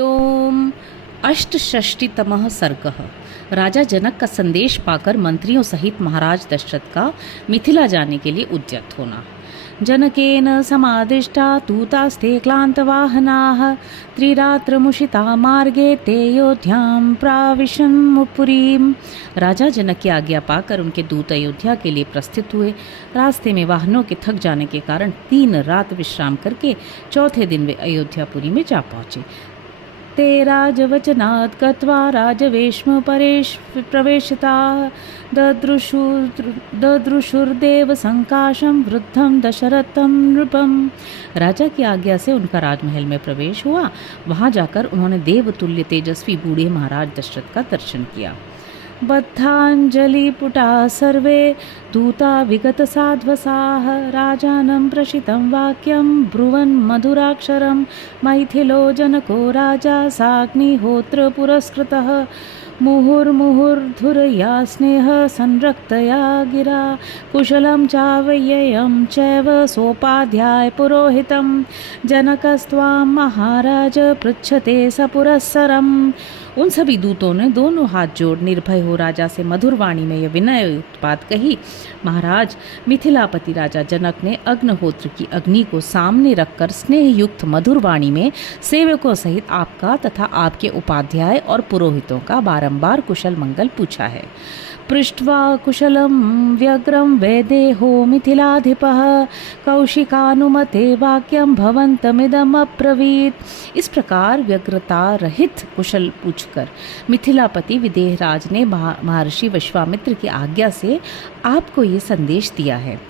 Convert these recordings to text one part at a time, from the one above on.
ओम अष्टषष्टितमः सर्गः। राजा जनक का संदेश पाकर मंत्रियों सहित महाराज दशरथ का मिथिला जाने के लिए उद्यत होना। जनकेन समादिष्टा दूतास्ते क्लान्तवाहनाः त्रिरात्रमुषिता मार्गे ते अयोध्यां प्राविशन् पुरीम्। राजा जनक की आज्ञा पाकर उनके दूत अयोध्या के लिए प्रस्थित हुए। रास्ते में वाहनों के थक जाने के कारण 3 रात विश्राम करके चौथे दिन वे अयोध्यापुरी में जा पहुँचे। ते राजवचनात् गत्वा राजवेश्म प्रवेशिताः ददृशुर्देव संकाशं वृद्धं दशरथं नृपम्। राजा की आज्ञा से उनका राजमहल में प्रवेश हुआ। वहां जाकर उन्होंने देवतुल्य तेजस्वी बूढ़े महाराज दशरथ का दर्शन किया। बद्धाञ्जलिपुटा सर्वे दूता विगतसाध्वसाः राजानं प्रशितं वाक्यं ब्रुवन् मधुराक्षरं मैथिलो जनको राजा साग्निहोत्र पुरस्कृतः मुहुर्मुहुर्धुरया स्नेह संरक्तया गिरा कुशलं चाव्ययं चैव सोपाध्याय पुरोहितं जनकस्त्वां महाराज पृच्छते सपुरस्सरम्। उन सभी दूतों ने दोनों हाथ जोड़ निर्भय हो राजा से मधुर वाणी में यह विनययुक्त बात कही। महाराज, मिथिलापति राजा जनक ने अग्निहोत्र की अग्नि को सामने रखकर स्नेहयुक्त मधुर वाणी में सेवकों सहित आपका तथा आपके उपाध्याय और पुरोहितों का बारंबार कुशल मंगल पूछा है। पृष्ट्वा कुशलं व्यग्रं वैदेहो मिथिलाधिपः कौशिकानुमते वाक्यं भवन्तमिदम् अब्रवीत्। इस प्रकार व्यग्रता रहित कुशल पूछकर मिथिलापति विदेहराज ने महर्षि विश्वामित्र की आज्ञा से आपको ये संदेश दिया है।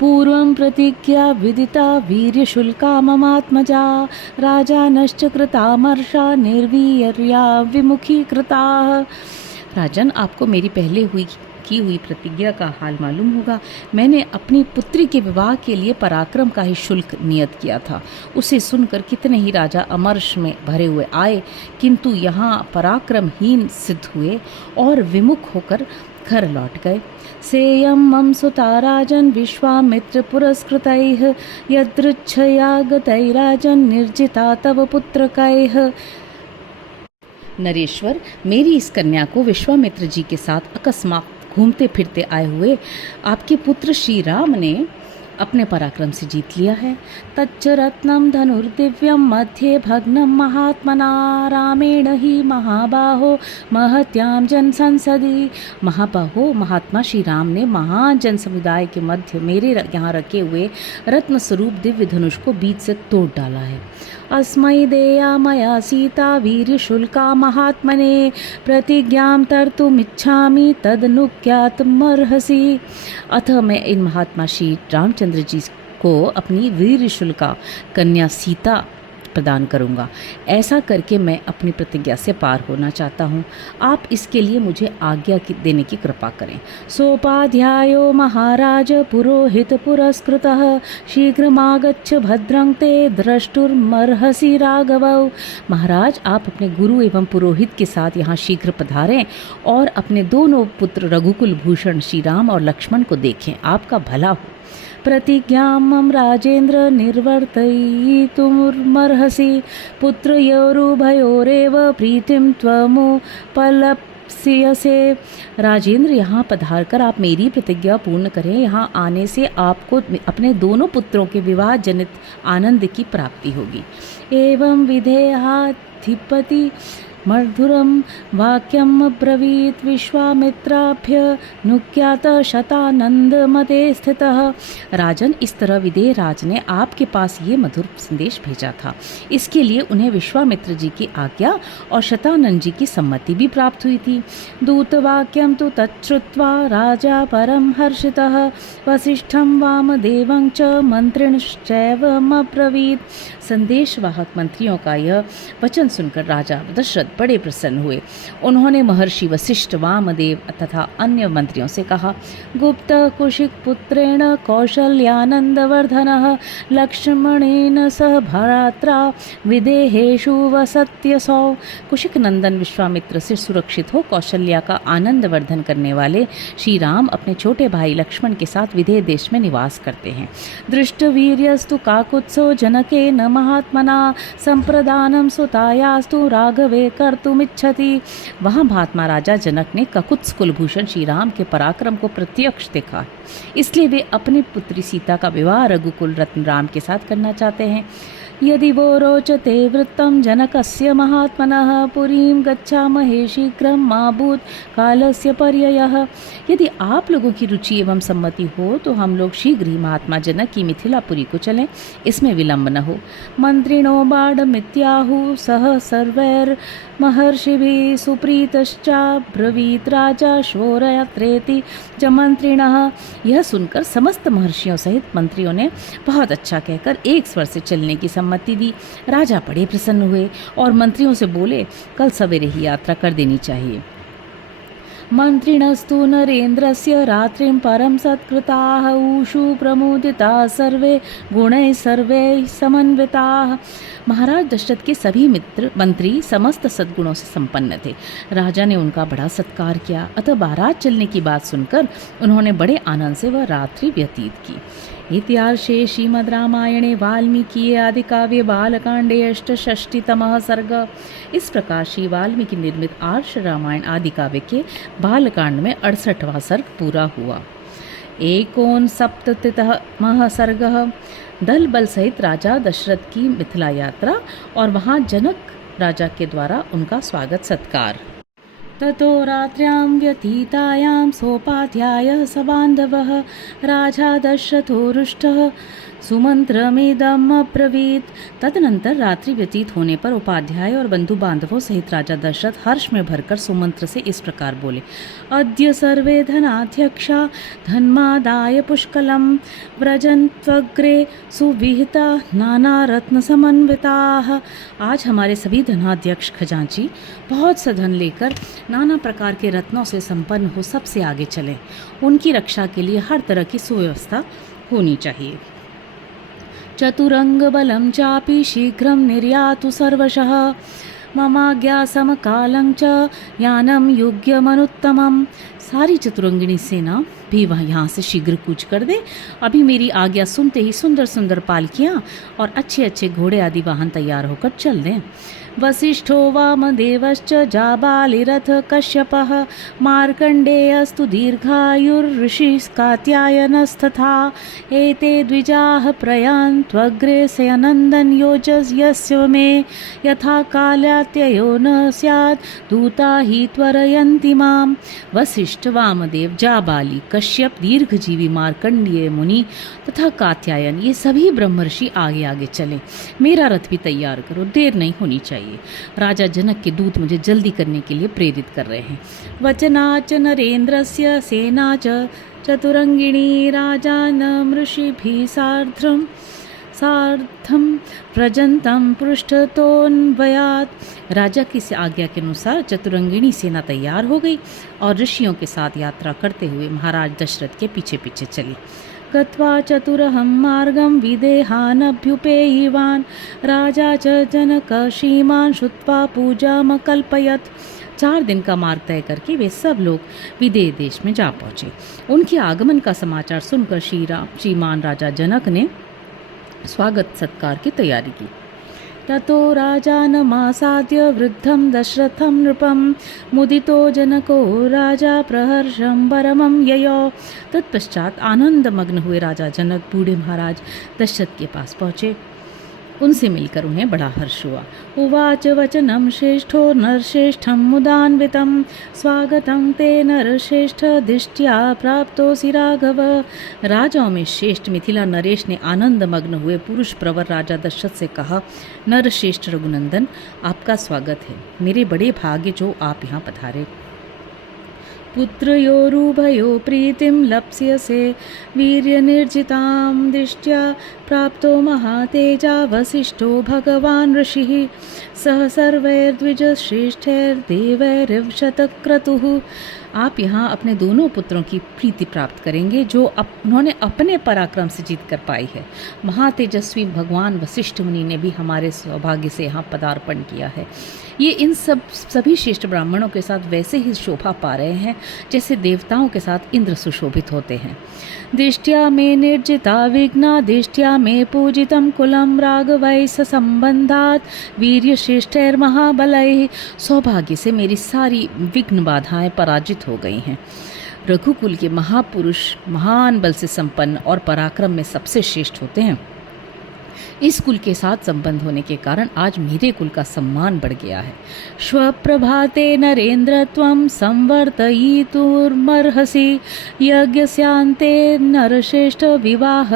पूर्वं प्रतिज्ञा विदिता वीर्यशुल्का ममात्मजा राजानश्च कृतामर्षा निर्वीर्या विमुखीकृताः। राजन, आपको मेरी पहले की हुई प्रतिज्ञा का हाल मालूम होगा। मैंने अपनी पुत्री के विवाह के लिए पराक्रम का ही शुल्क नियत किया था। उसे सुनकर कितने ही राजा अमर्ष में भरे हुए आए, किंतु यहाँ पराक्रमहीन सिद्ध हुए और विमुख होकर घर लौट गए। सेयं मम सुता राजन् विश्वामित्र पुरस्कृतैः यदृच्छया गतैराजन् निर्जिता तव पुत्रकैः। नरेश्वर, मेरी इस कन्या को विश्वामित्र जी के साथ अकस्मात घूमते फिरते आए हुए आपके पुत्र श्री राम ने अपने पराक्रम से जीत लिया है। तच्च रत्नम धनुर्दिव्यम मध्ये भग्नम महात्मना रामेण ही महाबाहो महत्याम जन संसदी। महाबाहो, महात्मा श्री राम ने महान जन समुदाय के मध्य मेरे यहाँ रखे हुए रत्न स्वरूप दिव्य धनुष को बीच से तोड़ डाला है। अस्मै देया मया सीता वीर्यशुल्का महात्मने प्रतिज्ञां तर्तुमिच्छामि तदनुज्ञातुमर्हसि। अतः मैं इन महात्मा श्री रामचंद्र जी को अपनी वीर्यशुल्का कन्या सीता प्रदान करूंगा। ऐसा करके मैं अपनी प्रतिज्ञा से पार होना चाहता हूँ। आप इसके लिए मुझे आज्ञा देने की कृपा करें। सोपाध्यायो महाराज पुरोहित पुरस्कृतः शीघ्रमागच्छ भद्रं ते द्रष्टुर्मर्हसि राघवौ। महाराज, आप अपने गुरु एवं पुरोहित के साथ यहाँ शीघ्र पधारें और अपने दोनों पुत्र रघुकुल भूषण श्री राम और लक्ष्मण को देखें। आपका भला हो। प्रतिज्ञां मम राजेन्द्र निर्वर्तयितुमर्हसि पुत्रयोरुभयोरेव प्रीतिं त्वमुपलप्स्यसे। राजेंद्र, यहाँ पधार कर आप मेरी प्रतिज्ञा पूर्ण करें। यहाँ आने से आपको अपने दोनों पुत्रों के विवाह जनित आनंद की प्राप्ति होगी। एवं विधेयाधिपति मधुरं वाक्यम ब्रवीत विश्वामित्राभ्य नुज्ञात शतानंद मते स्थितः। राजन, इस तरह विदेह राज ने आपके पास ये मधुर संदेश भेजा था। इसके लिए उन्हें विश्वामित्र जी की आज्ञा और शतानंद जी की सम्मति भी प्राप्त हुई थी। दूतवाक्यम तो तच्छ्रुत्वा राजा परम हर्षितः वसिष्ठं वामदेवं च मंत्रिणश्चैवमब्रवीत्। संदेशवाहक मंत्रियों का यह वचन सुनकर राजा दशरथ बड़े प्रसन्न हुए। उन्होंने महर्षि वशिष्ठ, वामदेव तथा अन्य मंत्रियों से कहा, गुप्त कुशिक पुत्रेण कौशल्यानंदवर्धनः लक्ष्मणेन सह भ्रात्रा विदेहेषु वसत्यसौ। कुशिक नंदन विश्वामित्र से सुरक्षित हो कौशल्या का आनंद वर्धन करने वाले श्री राम अपने छोटे भाई लक्ष्मण के साथ विदेह देश में निवास करते हैं। दृष्टवीर्यस्तु काकुत्सो जनकेन महात्मना संप्रदानम सुतायास्तु राघवे कर्तुमिच्छति। वहां महात्मा राजा जनक ने ककुत्स कुलभूषण श्री राम के पराक्रम को प्रत्यक्ष देखा, इसलिए वे अपनी पुत्री सीता का विवाह रघुकुल रत्न राम के साथ करना चाहते हैं। यदि वो रोचते वृत्तं जनकस्य महात्मनः पुरीं गच्छामहे शीघ्रं मा भूत् कालस्य पर्ययः। यदि आप लोगों की रुचि एवं सम्मति हो तो हम लोग शीघ्र ही महात्मा जनक की मिथिलापुरी को चलें, इसमें विलंब न हो। मंत्रिणो बाढ़मित्याहु सह सर्वैर्महर्षिभिः सुप्रीतश्चाब्रवीत् राजा शोरयात्रेति च मंत्रिणः। यह सुनकर समस्त महर्षियों सहित मंत्रियों ने बहुत अच्छा कहकर एक स्वर से चलने की सम्मति दी। राजा बड़े प्रसन्न हुए और मंत्रियों से बोले, कल सवेरे ही यात्रा कर देनी चाहिए। मंत्रिणस्तु नरेन्द्रस्य रात्रिं परं सत्कृताः ऊषु प्रमुदिताः सर्वे गुणैः सर्वैः समन्विताः। महाराज दशरथ के सभी मंत्री समस्त सद्गुणों से संपन्न थे। राजा ने उनका बड़ा सत्कार किया, अतः बारात चलने की बात सुनकर उन्होंने बड़े आनंद से वह रात्रि व्यतीत की। इतिहासे श्रीमद् रामायणे वाल्मीकि आदिकाव्ये बालकांडे अष्टषष्टितमः सर्ग। इस प्रकार श्री वाल्मीकि निर्मित आर्ष रामायण आदिकाव्य के बालकांड में 68वां सर्ग पूरा हुआ। 69तमः सर्गः। दल बल सहित राजा दशरथ की मिथिला यात्रा और वहां जनक राजा के द्वारा उनका स्वागत सत्कार। ततो रात्र्यां व्यतीतायां सोपाध्यायः स बान्धवः राजा दशरथो रुष्टः सुमंत्रमेदम् अब्रवीत्। तदनंतर रात्रि व्यतीत होने पर उपाध्याय और बंधु बांधवों सहित राजा दशरथ हर्ष में भरकर सुमंत्र से इस प्रकार बोले, अद्य सर्वे धनाध्यक्षा धन्मादाय पुष्कलम् व्रजन्त्वग्रे सुविहिता नाना रत्न समन्विताः। आज हमारे सभी धनाध्यक्ष खजांची बहुत सा धन लेकर नाना प्रकार के रत्नों से संपन्न हो सबसे आगे चले। उनकी रक्षा के लिए हर तरह की सुव्यवस्था होनी चाहिए। चतुरंग बलं चापि शीघ्रं निर्यातु सर्वशः ममाज्ञा समकालं च यानं युग्यमनुत्तमम्। सारी चतुरंगिणी सेना भी वह यहाँ से शीघ्र कूच कर दे। अभी मेरी आज्ञा सुनते ही सुंदर सुंदर पालकियाँ और अच्छे अच्छे घोड़े आदि वाहन तैयार होकर चल दें। वसिष्ठो वामदेवश्च जाबालिरथ कश्यपः मार्कण्डेयस्तु दीर्घायुर्ऋषिः कात्यायनस्तथा एते द्विजाः प्रयान्त्वग्रे सयनन्दन योजयस्व मे यथा कालात्ययो न स्यात् दूता हि त्वरयन्ति माम्। वसिष्ठ, वामदेव, जाबाली, कश्यप, दीर्घजीवी, मार्कंडेय मुनि तथा कात्यायन ये सभी ब्रह्मर्षि आगे आगे चले। मेरा रथ भी तैयार करो, देर नहीं होनी चाहिए। राजा जनक के दूत मुझे जल्दी करने के लिए प्रेरित कर रहे हैं। वचनाच नरेन्द्रस्य सेना च चतुरंगिणी राजानं ऋषिभिः सार्धं प्रजन्तं पृष्ठतोन्वयात्। राजा की आज्ञा के अनुसार चतुरंगिणी सेना तैयार हो गई और ऋषियों के साथ यात्रा करते हुए महाराज दशरथ के पीछे पीछे चली। गत्वा चतुरहं मार्गं विदेहानभ्युपेयिवान् राजा च जनक श्रीमान् श्रुत्वा पूजामकल्पयत्। 4 दिन का मार्ग तय करके वे सब लोग विदेह देश में जा पहुँचे। उनके आगमन का समाचार सुनकर श्रीमान राजा जनक ने स्वागत सत्कार की तैयारी की। ततो राजानमासाद्य वृद्धं दशरथं नृपं मुदितो जनको राजा प्रहर्षं परमं ययो। तत्पश्चात आनंद मग्न हुए राजा जनक बूढ़े महाराज दशरथ के पास पहुँचे। उनसे मिलकर उन्हें बड़ा हर्ष हुआ। उवाच वचनं श्रेष्ठो नरश्रेष्ठं मुदान्वितं स्वागतं ते नरश्रेष्ठ दिष्ट्या प्राप्तोसि राघव। राजाओं में श्रेष्ठ मिथिला नरेश ने आनंद मग्न हुए पुरुष प्रवर राजा दशरथ से कहा, नरश्रेष्ठ रघुनंदन, आपका स्वागत है। मेरे बड़े भाग्य जो आप यहाँ पधारे। पुत्रयोरुभयो प्रीतिं लप्स्यसे वीर्यनिर्जितां दिष्ट्या प्राप्तो महातेजा वसिष्ठो भगवान् ऋषिः सह सर्वैर्द्विजश्रेष्ठैर्देवैरिवशतक्रतुः। आप यहाँ अपने दोनों पुत्रों की प्रीति प्राप्त करेंगे जो उन्होंने अपने पराक्रम से जीत कर पाई है। महातेजस्वी भगवान वशिष्ठ मुनि ने भी हमारे सौभाग्य से यहाँ पदार्पण किया है। ये इन सभी श्रेष्ठ ब्राह्मणों के साथ वैसे ही शोभा पा रहे हैं जैसे देवताओं के साथ इंद्र सुशोभित होते हैं। दिष्ट्या में निर्जिता विघ्ना दिष्ट्या में पूजितं कुलं राघवै संबंधात वीर्य श्रेष्ठैर महाबलैः। सौभाग्य से मेरी सारी विघ्न बाधाएं पराजित हो गई हैं। रघुकुल के महापुरुष महान बल से संपन्न और पराक्रम में सबसे श्रेष्ठ होते हैं। इस कुल के साथ संबंध होने के कारण आज मेरे कुल का सम्मान बढ़ गया है। श्वप्रभाते नरेंद्र त्वं संवर्तयितुमर्हसि यज्ञस्यान्ते नरश्रेष्ठ विवाह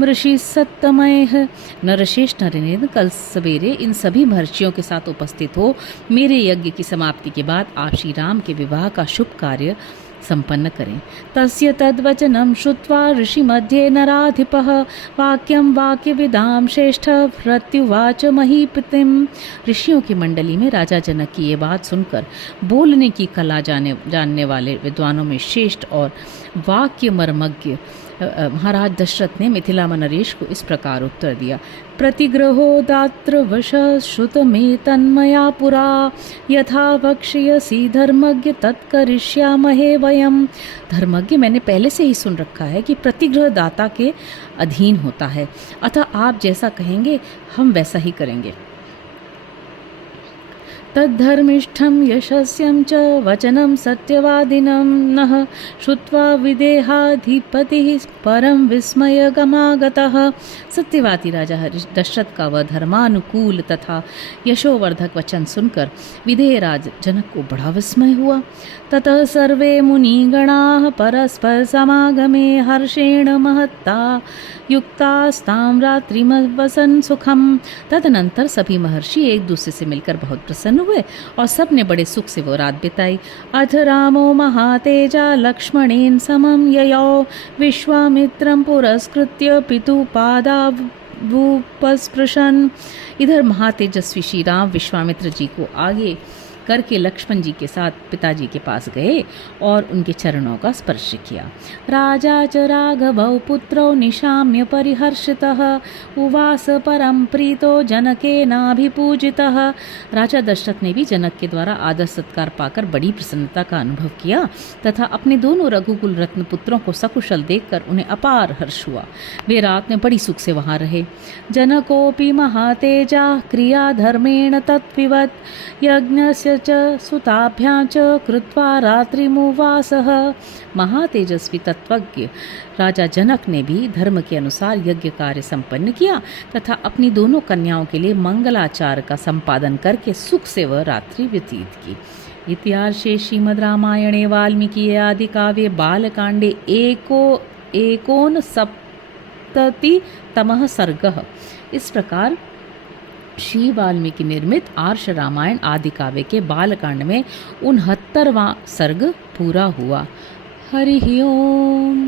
मृषि सत्तमयः। नरश्रेष्ठ नरेंद्र कल सवेरे इन सभी महर्षियों के साथ उपस्थित हो मेरे यज्ञ की समाप्ति के बाद आप श्री राम के विवाह का शुभ कार्य संपन्न करें। तस्य तद्वचनं श्रुत्वा ऋषि मध्ये नराधिपः वाक्यं वाक्यविदां श्रेष्ठ प्रत्युवाच महीपतिम्। ऋषियों की मंडली में राजा जनक की ये बात सुनकर बोलने की कला जानने वाले विद्वानों में श्रेष्ठ और वाक्य मर्मज्ञ महाराज दशरथ ने मिथिला में नरेश को इस प्रकार उत्तर दिया। प्रतिग्रहो दात्र वश श्रुत में तन्मया पुरा यथा वक्ष्यसि धर्मज्ञ तत्करिष्यामहे वयम। धर्मज्ञ मैंने पहले से ही सुन रखा है कि प्रतिग्रह दाता के अधीन होता है, अतः आप जैसा कहेंगे हम वैसा ही करेंगे। तद्धर्मिष्ठं यशस्यं च वचनं सत्यवादिनं नः श्रुत्वा विदेहाधिपतिः परम विस्मयगमागतः। सत्यवादी राजा दशरथ का वह धर्मानुकूल तथा यशोवर्धक वचन सुनकर विदेहराज जनक को बड़ा विस्मय हुआ। ततः सर्वे मुनिगणाः परस्पर समागमे हर्षेण महत्ता युक्तास्तां रात्रिमवसन् सुखम। तदनंतर सभी महर्षि एक दूसरे से मिलकर बहुत प्रसन्न हुए और सब ने बड़े सुख से वो रात बिताई। अथ रामो महातेजा लक्ष्मणेन समं ययौ विश्वामित्रं पुरस्कृत्य पितुपादावुपस्पृशन्। इधर महातेजस्वी श्री राम विश्वामित्र जी को आगे करके लक्ष्मण जी के साथ पिताजी के पास गए और उनके चरणों का स्पर्श किया। राजा च राघवौ पुत्रौ निशाम्य परिहर्षितः उवास परम प्रीतो जनकेनाभिपूजितः। राजा दशरथ ने भी जनक के द्वारा आदर सत्कार पाकर बड़ी प्रसन्नता का अनुभव किया तथा अपने दोनों रघुकुल रत्न पुत्रों को सकुशल देखकर उन्हें अपार हर्ष हुआ। वे रात में बड़ी सुख से वहां रहे। जनकोपि महातेजा क्रिया धर्मेण तत्विवत् यज्ञस्य च सुताभ्यां च कृत्वा रात्रिमुवासः। महातेजस्वी तत्वज्ञ राजा जनक ने भी धर्म के अनुसार यज्ञ कार्य संपन्न किया तथा अपनी दोनों कन्याओं के लिए मंगलाचार का संपादन करके सुख से वह रात्रि व्यतीत की। इतिहासे श्रीमद् रामायणे वाल्मीकि आदि काव्ये बालकांडे एकोनसप्ततितमः सर्गः। इस प्रकार श्री वाल्मीकि निर्मित आर्ष रामायण आदि काव्य के बालकांड में 69वां सर्ग पूरा हुआ। हरि ओम।